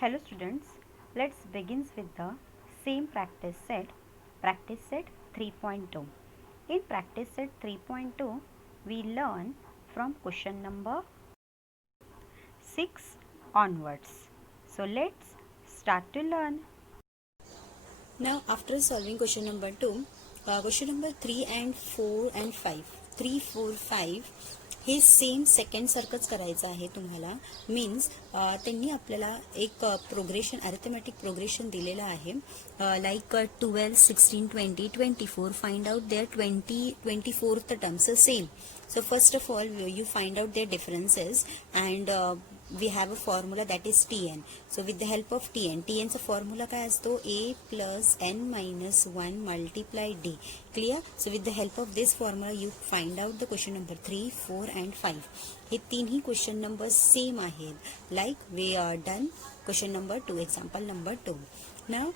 Hello students, let's begin with the same practice set 3.2. In practice set 3.2, we learn from question number 6 onwards. So let's start to learn. Now after solving question number 2, question number 3 and 4 and 5, 3, 4, 5 हे same second सारखंच करायचं आहे तुम्हाला. Means त्यांनी आपल्याला एक progression arithmetic progression दिलेलं आहे. Like 12, 16, 20, 24. Find out their 24th terms. So same. So first of all you find out their differences and we have a formula that is Tn. So with the help of Tn चा formula काय असतो? A plus n minus 1 multiply D. Clear? So with the help of this formula you find out the question number 3, 4 and 5. हे तीनही question numbers same आहेत. Like we are done question number 2, example number 2. Now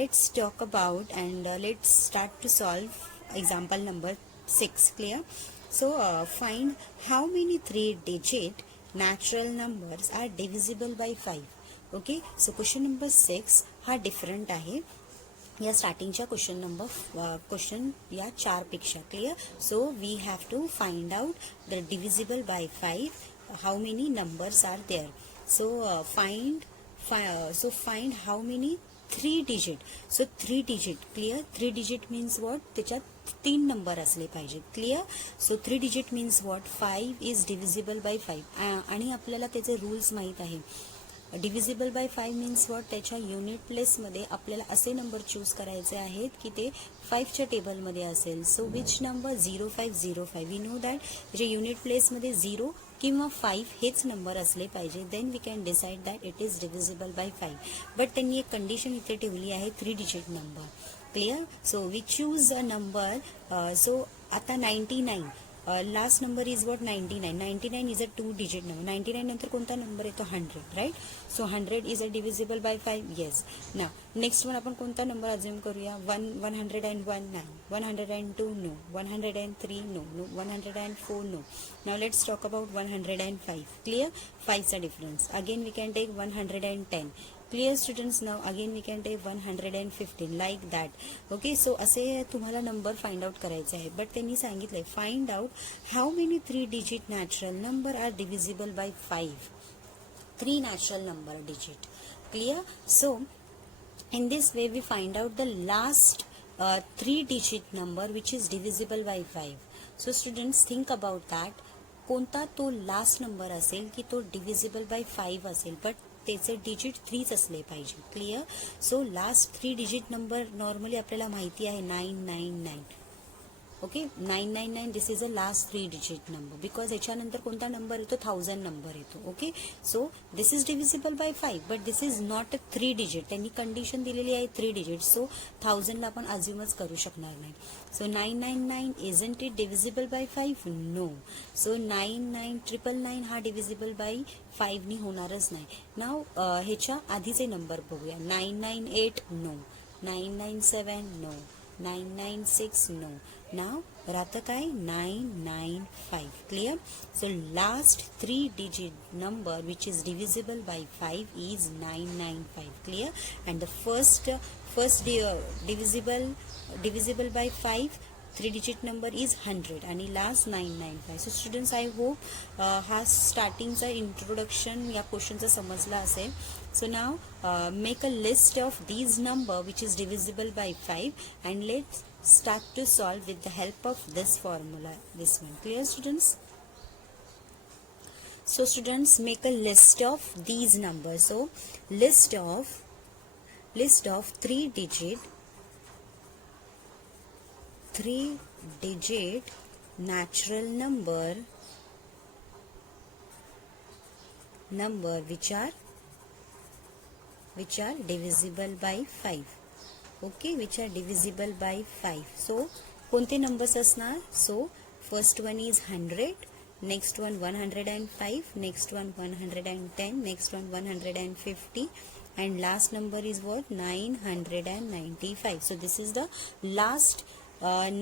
let's talk about and let's start to solve example number 6. Clear? So find how many 3-digit natural numbers are divisible by 5. Okay, so question number 6 हा different आहे या स्टार्टिंगच्या question या 4 पेक्षा. Clear? So we have to find out the divisible by 5 how many numbers are there. So find how many 3 digit. So 3 digit. Clear? 3 digit means what? त्याच्यात 3 number असले पाहिजेत. Clear? So 3 digit means what? 5 is divisible by 5 आणि आपल्याला त्याचे rules माहीत आहे. Divisible by 5 means what? त्याच्या unit प्लेसमध्ये आपल्याला असे नंबर चूज करायचे आहेत की ते 5च्या टेबलमध्ये असेल. So which number? 0505. We know that त्याच्या युनिट प्लेसमध्ये 0 किंवा 5 हेच नंबर असले पाहिजे. Then we can decide that it is divisible by 5. But त्यांनी एक कंडिशन इथे ठेवली आहे 3 digit number. Clear? So we choose a number. So आता 99 last number is what? 99. 99 is a 2 digit number. 99 नंतर कोणता नंबर येतो? 100. Right? So 100 is a divisible by 5. Yes. ना नेक्स्ट वन आपण कोणता नंबर अज्युम करूया? 101 नाही. 102 no. 103 no. 104 no. Now let's talk about 105. Clear? 5चा difference. Again we can take 110. Clear students? Now again we can take 115 like that. Okay, so असे तुम्हाला number find out करायचे आहे. But त्यांनी सांगितलंय find out how many 3 digit natural number are divisible by 5. 3 natural number digit. Clear? So in this way we find out the last 3 digit number which is divisible by 5. So students think about that. कोणता तो last number असेल की तो divisible by 5 असेल but त्याचे digit 3च असले पाहिजे. Clear? So last 3 digit number normally आपल्याला माहिती आहे 999. Okay, 999 this is a last 3 digit number because याच्यानंतर कोणता नंबर येतो? 1000 नंबर येतो. Okay, so this is divisible by 5 but this is not a 3 digit. त्यांनी कंडिशन दिलेली आहे 3 digit. सो 1000ला आपण अज्युमच करू शकणार नाही. So 999 isn't it divisible by 5? No. So 99999 हा डिव्हिजिबल बाय 5 नी होणारच नाही. नाव ह्याच्या आधीचे नंबर बघूया. 998 नो. 997 नो. 996 नो. नाव राहतं काय? 995. Clear? So last 3 digit number which is divisible by 5 is 995. Clear? And the first divisible by 5 3 digit number is 100 आणि last 995. So students I hope हा स्टार्टिंगचा इंट्रोडक्शन या क्वेश्चनचा समजला असेल. So now make a list of these number which is divisible by 5 and let's start to solve with the help of this formula. This one. Clear students? So students make a list of these numbers. So list of 3 digit natural number which are divisible by 5. Okay, which are divisible by 5. So कोणते numbers असणार? So first one is 100, next one 105, next one 110, next one 150 and last number is what? 995. So this is the last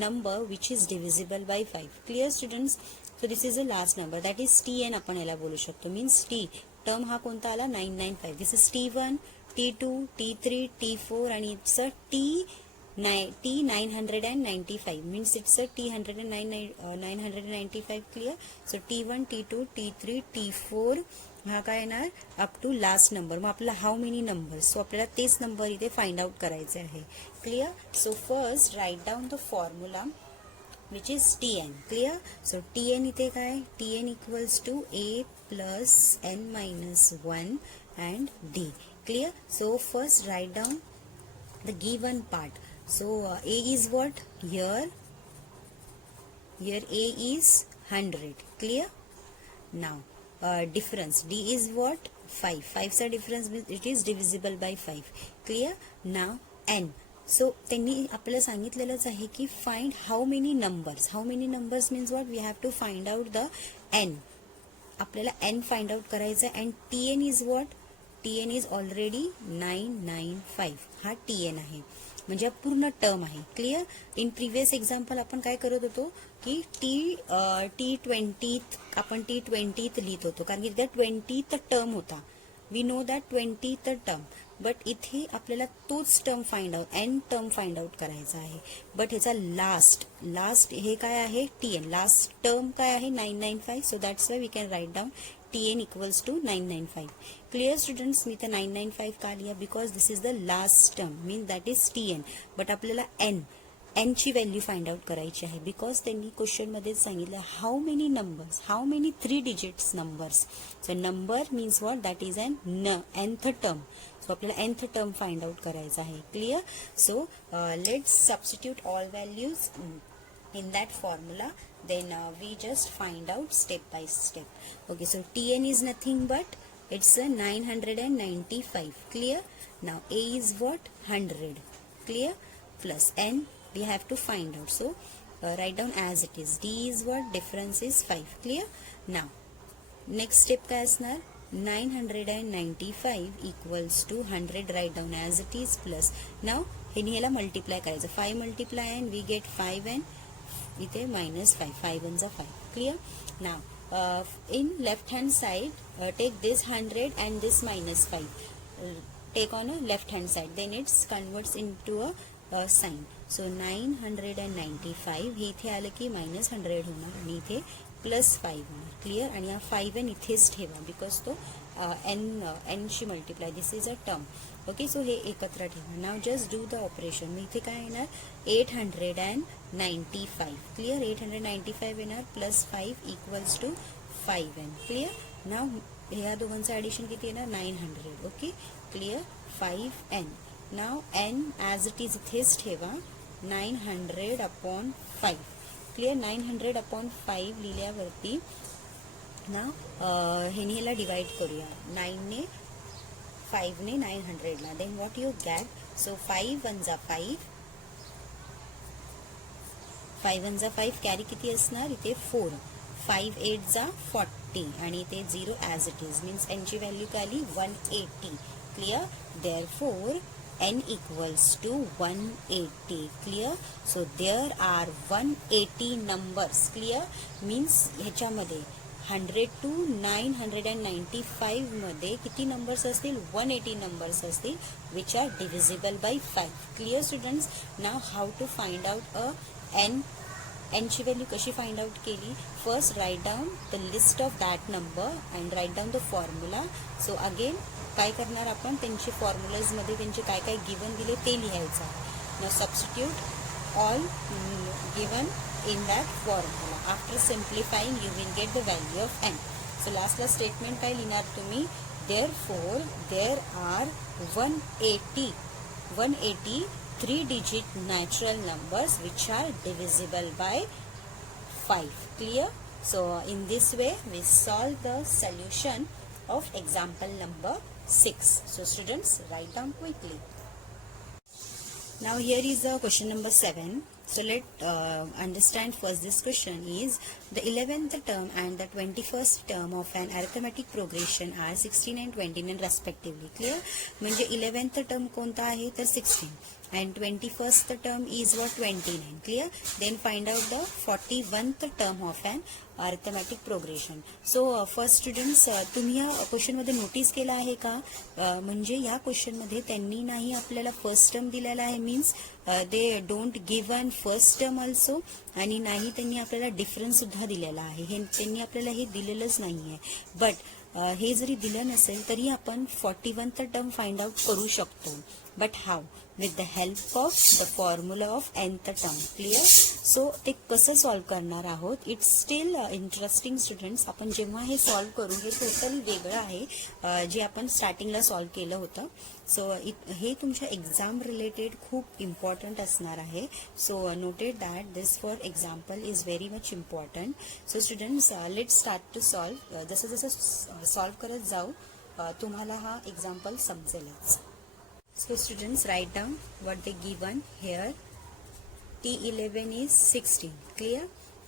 number which is divisible by 5. Clear students? So this is the last number, that is Tn आपण याला बोलू शकतो. Means T term हा कोणता आला 995. दिस is T1, T2, T3, T4 आणि it's a T995 means it's a T995 clear. So T1, T2, T3, T4 हा काय येणार अप टू लास्ट नंबर. मग आपल्याला हाऊ मेनी नंबर्स, सो आपल्याला तेच नंबर इथे फाइंड आउट करायचे आहे. Clear. So first write down the formula which is Tn. clear. So Tn इथे काय, Tn equals to A plus n minus 1 and D. clear. So first write down the given part. So A is what? Here A is 100. clear. Now difference D is what? 5. 5 चा difference means it is divisible by 5. clear. Now n. So त्यांनी आपल्याला सांगितलेलंच आहे की find how many numbers. How many numbers means what, we have to find out the N. आपल्याला N find out करायचं आहे. And T N is what, T N is already 995. हा T N आहे, म्हणजे पूर्ण टर्म आहे. Clear. In previous example आपण काय करत होतो की T20 आपण T20 लिहित होतो, कारण की त्या 20th टर्म होता. We know that 20th term, but इथे आपल्याला तोच term find out, N term find out करायचा आहे. बट ह्याचा लास्ट हे काय आहे, टी एन. लास्ट टर्म काय आहे 995. So that's why we can write down Tn equals to 995. Clear students. मी तर 995 का लिहा, because this is the last term, mean that is Tn. But आपल्याला एन ची व्हॅल्यू फाइंड आउट करायची आहे, बिकॉज त्यांनी क्वेश्चन मध्ये सांगितलं how many numbers, how many 3 digits numbers. So number means what, that is nth term. So आपल्याला nth term find out करायचा आहे. Clear. So let's substitute all values in that formula, then we just find out step by step. Okay, so Tn is nothing but it's a 995. clear. Now A is what, 100. clear. Plus n we have to find out, so write down as it is. D is what, difference is 5. clear. Now next step काय असणार, 995 equals to 100, write down as it is, plus now हे ह्याला multiply करायचं. 5 multiply and we get 5n, इथे -5, 5 1 5. clear. Now in left hand side take this 100 and this -5 take on a left hand side, then it converts into a sign. So 995 हे इथे आलं की -100 होणार आणि इथे +5 होणार. क्लिअर. आणि हा 5n इथेच ठेवा, बिकॉज तो N she multiply, this is a term. Okay. So हे एकत्र ठेवा. नाव जस्ट डू द ऑपरेशन. मी इथे काय येणार, 895. क्लिअर. 895 येणार +5 इक्वल्स टू 5n. क्लिअर. नाव ह्या दोघांचं ॲडिशन किती येणार, 900. Okay. Clear. 5n. Now n as it is इथेच ठेवा, 900/5. क्लिअर. 900/5 लिहिल्यावरती ना ह्याने ह्याला डिवाइड करूया, 9ने 5ने 900ला. Then what you got, so 5 1 जा 5, 5 1 जा 5, कॅरी किती असणार इथे 4, 5 8 जा 40 आणि इथे 0 ॲज इट इज, मीन्स एनची व्हॅल्यू काय आली 180. Clear. Therefore n equals to 180. clear. so there are 180 numbers. clear. means ह्याच्यामध्ये 100 to 995 मध्ये किती नंबर्स असतील, 180 नंबर्स असतील, which are divisible by 5. clear students. now how to find out a n ची value कशी फाइंड आउट केली. First write down the list of that number and write down the formula. So again काय करणार आपण, त्यांचे फॉर्म्युलाजमध्ये त्यांचे काय काय गिवन दिले ते लिहायचं. Now substitute all given in that formula. After simplifying you will get the value of n. So लास्टला स्टेटमेंट काय लिहिणार तुम्ही, therefore there are 180 3-digit natural numbers which are divisible by 5. clear. so in this way we solve the solution of example number 6. so students write down quickly. Now here is question number 7. So let understand first this question is The 11th term and the 21st term of an arithmetic progression are 16 and 29 respectively. Clear? म्हणजे 11th term कोणता आहे तर 16 and 21st term is what 29. Clear? Then find out the 41th term of an arithmetic progression. So first students, तुम्ही या question मध्ये notice केला आहे का? म्हणजे या क्वेश्चन मध्ये त्यांनी नाही आपल्याला फर्स्ट टर्म दिलेला आहे, means they don't give an first term also, आणि नाही त्यांनी आपल्याला डिफरन्स सुद्धा दिलेला आहे. हे त्यांनी आपल्याला हे दिलेलंच नाहीये. बट हे जरी दिलं नसेल तरी आपण 41th टर्म फाइंड आउट करू शकतो. But how? With the help of the formula of nth term. Clear? So ते कसं सॉल्व्ह करणार आहोत, इट्स स्टील इंटरेस्टिंग स्टुडंट्स. आपण जेव्हा हे सॉल्व्ह करू, हे टोटली वेगळं आहे जे आपण स्टार्टिंगला सॉल्व्ह केलं होतं. सो हे तुमच्या एक्झाम रिलेटेड खूप इम्पॉर्टंट असणार आहे. So noted that this for example is very much important. So students, let's start to solve. जसं जसं सॉल्व्ह करत जाऊ तुम्हाला हा एक्झाम्पल समजेलच. So students, write down what they given here. T11 is 16, clear,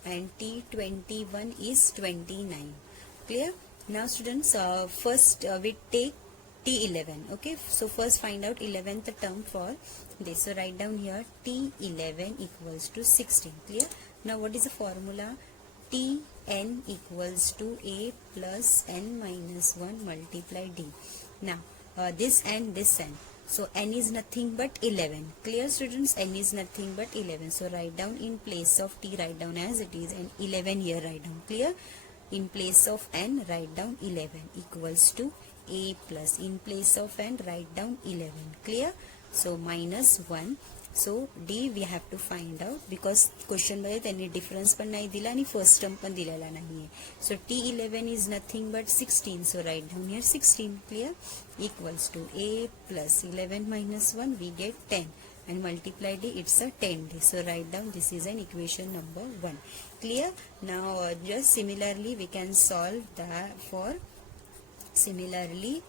and T21 is 29, clear. Now students, first we take T11. Okay, so first find out 11th term for this. So write down here T11 equals to 16, clear. Now what is the formula? Tn equals to a plus n minus 1 multiply d. Now this and this n. So n is nothing but 11. Clear students? N is nothing but 11. So write down in place of t, write down as it is, and 11 here write down. Clear? In place of n write down 11 equals to a plus. In place of n write down 11. Clear? So minus 1. So d we have to find out because question मध्ये त्यांनी difference पण नाही दिला आणि first term पण दिलेला नाहीये. So T11 is nothing but 16. So write down here 16. Clear? Equals to a plus 11 minus 1 we get 10 and multiply d, it's a 10d. So write down this is an equation number 1. Clear? Now just similarly we can solve that for similarly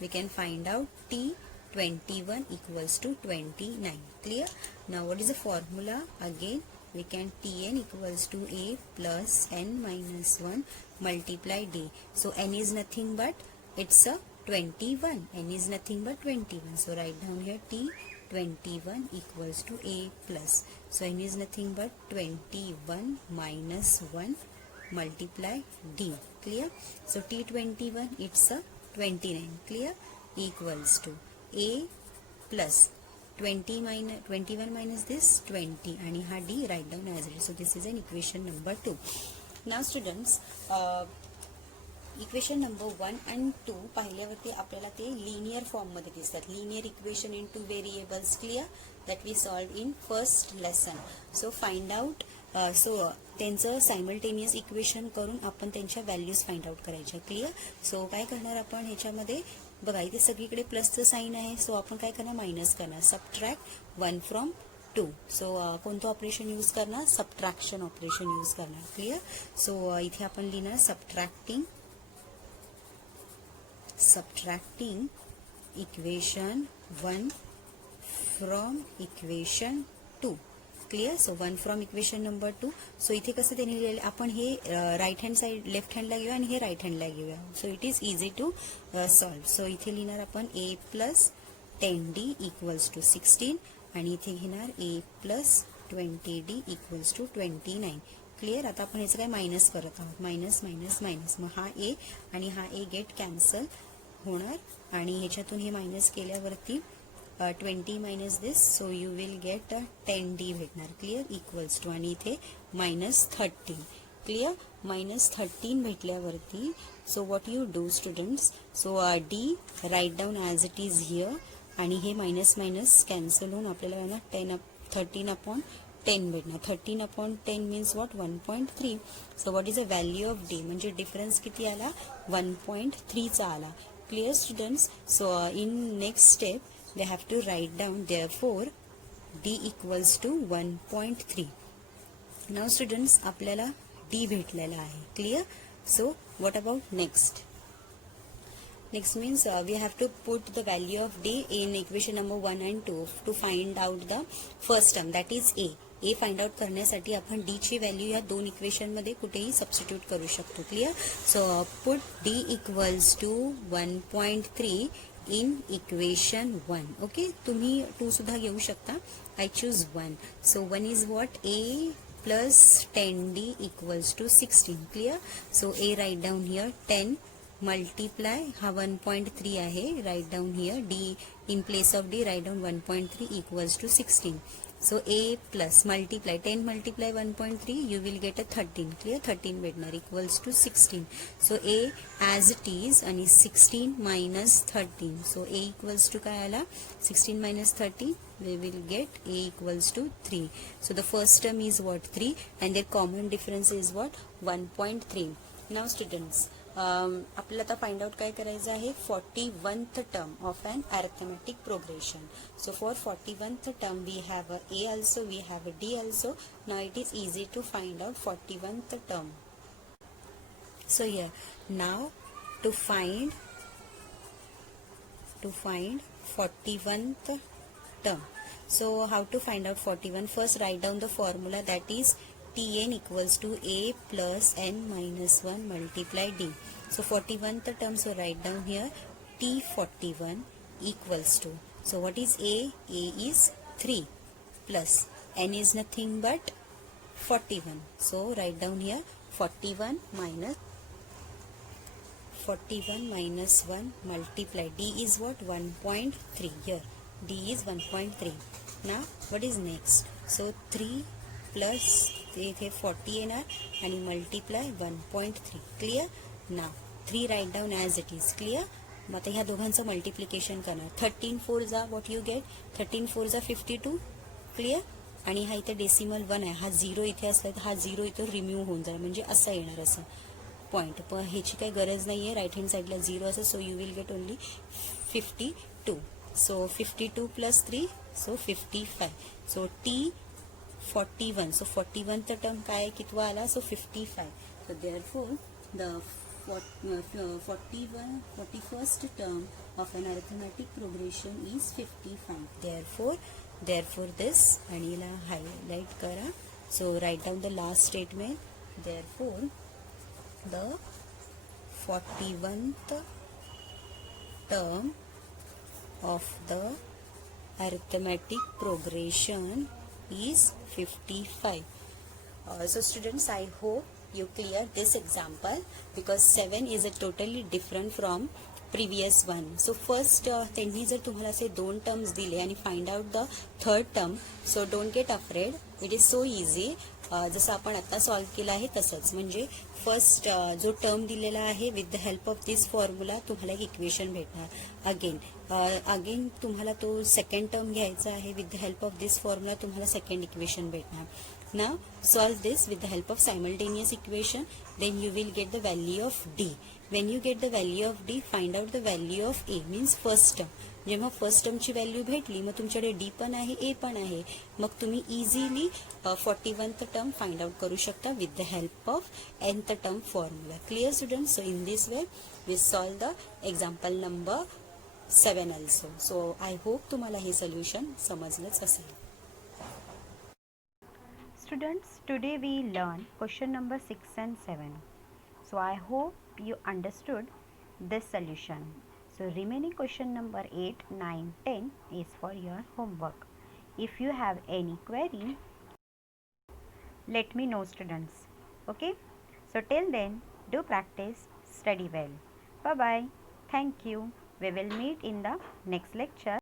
we can find out T21 equals to 29. Clear? Now what is the formula? Again we can Tn equals to a plus n minus 1 multiply d. So n is nothing but it's a 21. N is nothing but 21. So write down here T21 equals to a plus. So n is nothing but 21 minus 1 multiply d. Clear? So T21 it's a 29. Clear? Equals to a plus 21 minus this 20 आणि हा d write down as it is. So this is an equation number 2. Now students, equation number 1 and 2 पाहिल्यावरती आपल्याला ते linear form मध्ये दिसतात. Linear equation in 2 variables. Clear? That we solve in first lesson. So find out, so त्यांचं simultaneous equation करून आपण त्यांच्या values find out करायच्या. क्लिअर? सो काय करणार आपण ह्याच्यामध्ये, बघा इथे सगळीकडे प्लसचं साईन आहे. सो आपण काय करणार, मायनस करणार. Subtract 1 from 2. सो कोणतं ऑपरेशन यूज करणार, सबट्रॅक्शन ऑपरेशन यूज करणार. क्लिअर? सो इथे आपण लिहिणार subtracting equation 1 from equation 2. Clear? So 1 from equation number 2. So इथे कसं त्यांनी लिहिलेलं, आपण हे राईट हँड साईड लेफ्ट हँडला घेऊया आणि हे राईट हँडला घेऊया. So it is easy to solve. So इथे लिहिणार आपण a plus 10d equals to 16 आणि इथे घेणार a plus 20d equals to 29. Clear? आता आपण ह्याचं काय मायनस करत आहोत, मायनस मायनस मायनस. मग हा a आणि हा a गेट कॅन्सल होणार आणि ह्याच्यातून हे मायनस केल्यावरती 20 minus this, so you will get 10d भेटणार. क्लिअर? इक्वल्स टू आणि इथे मायनस 13. क्लिअर? मायनस 13 भेटल्यावरती so what you do students, so d write down as it is here आणि हे मायनस मायनस कॅन्सल होऊन आपल्याला 13/10 भेटणार. 13/10 means what, 1.3. So what is the value of d, म्हणजे difference किती आला, 1.3 चा आला. Clear students? So in next step they have to write down, therefore d equals to 1.3. Now students, आपल्याला d भेटलेला आहे. Clear? So what about next? Next means we have to put the value of d in equation number 1 and 2 to find out the first term, that is a. A find out करण्यासाठी आपण D ची value या दोन इक्वेशनमध्ये कुठेही substitute करू शकतो. Clear. So put D equals to 1.3 in equation 1. Okay, तुम्ही 2 सुद्धा घेऊ शकता. I choose 1. So 1 is what? A plus 10d equals to 16. Clear. So a write down here 10 multiply हा 1.3 आहे, write down here d in place of d write down 1.3 equals to 16. So a plus multiply 10 multiply 1.3 you will get a 13. Clear. 13 भेटणार equals to 16. So a as it is आणि 16 minus 13. So a equals to काय आला? 16 minus 13 we will get a equals to 3. So the first term is what? 3 and their common difference is what? 1.3. Now students, आपल्याला आता find out काय करायचं आहे? 41th term of an arithmetic progression. So for 41th term we have a A also, we have a D also. Now it is easy to find out 41th term. So here now to find 41th term. So how to find out 41? First write down the formula, that is Tn equals to a plus n minus 1 multiply d. So 41th term, so write down here T41 equals to, so what is a? A is 3 plus n is nothing but 41. So write down here 41 minus 1 multiply d is what? 1.3. Here d is 1.3. Now what is next? So 3 plus इथे 40 येणार आणि multiply 1.3. Clear. Now 3 write down as it is. Clear. मग आता ह्या दोघांचं multiplication करणार. 13 4 जा what you get? 13 4 जा 52. क्लिअर. आणि हा इथे डेसिमल 1 आहे, हा 0 इथे असला तर हा 0 इथं रिम्यूव्ह होऊन जाईल, म्हणजे असं येणार असं पॉईंट. पण ह्याची काही गरज नाही आहे, राईट हँड साईडला 0 असं. So you will get only 52. So 52 plus 3 so 55. So T41. So 41th term काय कितवा आला? So 55. So therefore the 41st term of an arithmetic progression is 55. Therefore this आणि याला highlight करा. So write down the last statement. Therefore the 41th term of the arithmetic progression is 55. So students, I hope you clear this example, because 7 is a totally different from previous one. So first त्यांनी जर तुम्हाला असे 2 terms दिले आणि find out the third term, so don't get afraid, it is so easy. जसं आपण आता solve केलं आहे तसंच. म्हणजे फर्स्ट जो टर्म दिलेला आहे, with the help of this formula तुम्हाला एक इक्वेशन भेटणार. अगेन तुम्हाला तो सेकंड टर्म घ्यायचा आहे, with the help of this formula तुम्हाला सेकंड इक्वेशन भेटणार. Now solve this with the help of simultaneous equation, then you will get the value of d. When you get the value of d, find out the value of a, means first term. जेव्हा first टर्मची value भेटली, मग तुमच्याकडे D पण आहे, ए पण आहे, मग तुम्ही easily 41th term find out करू शकता with the help of nth term formula. Clear student. So in this way we solve the example number 7 also. So I hope तुम्हाला हे सोल्युशन समजलंच असेल. Students, today we learn question number 6 and 7. So I hope you understood this solution. So remaining question number 8, 9, 10 is for your homework. If you have any query, let me know students. Okay? So till then, do practice, study well. Bye bye. Thank you. We will meet in the next lecture.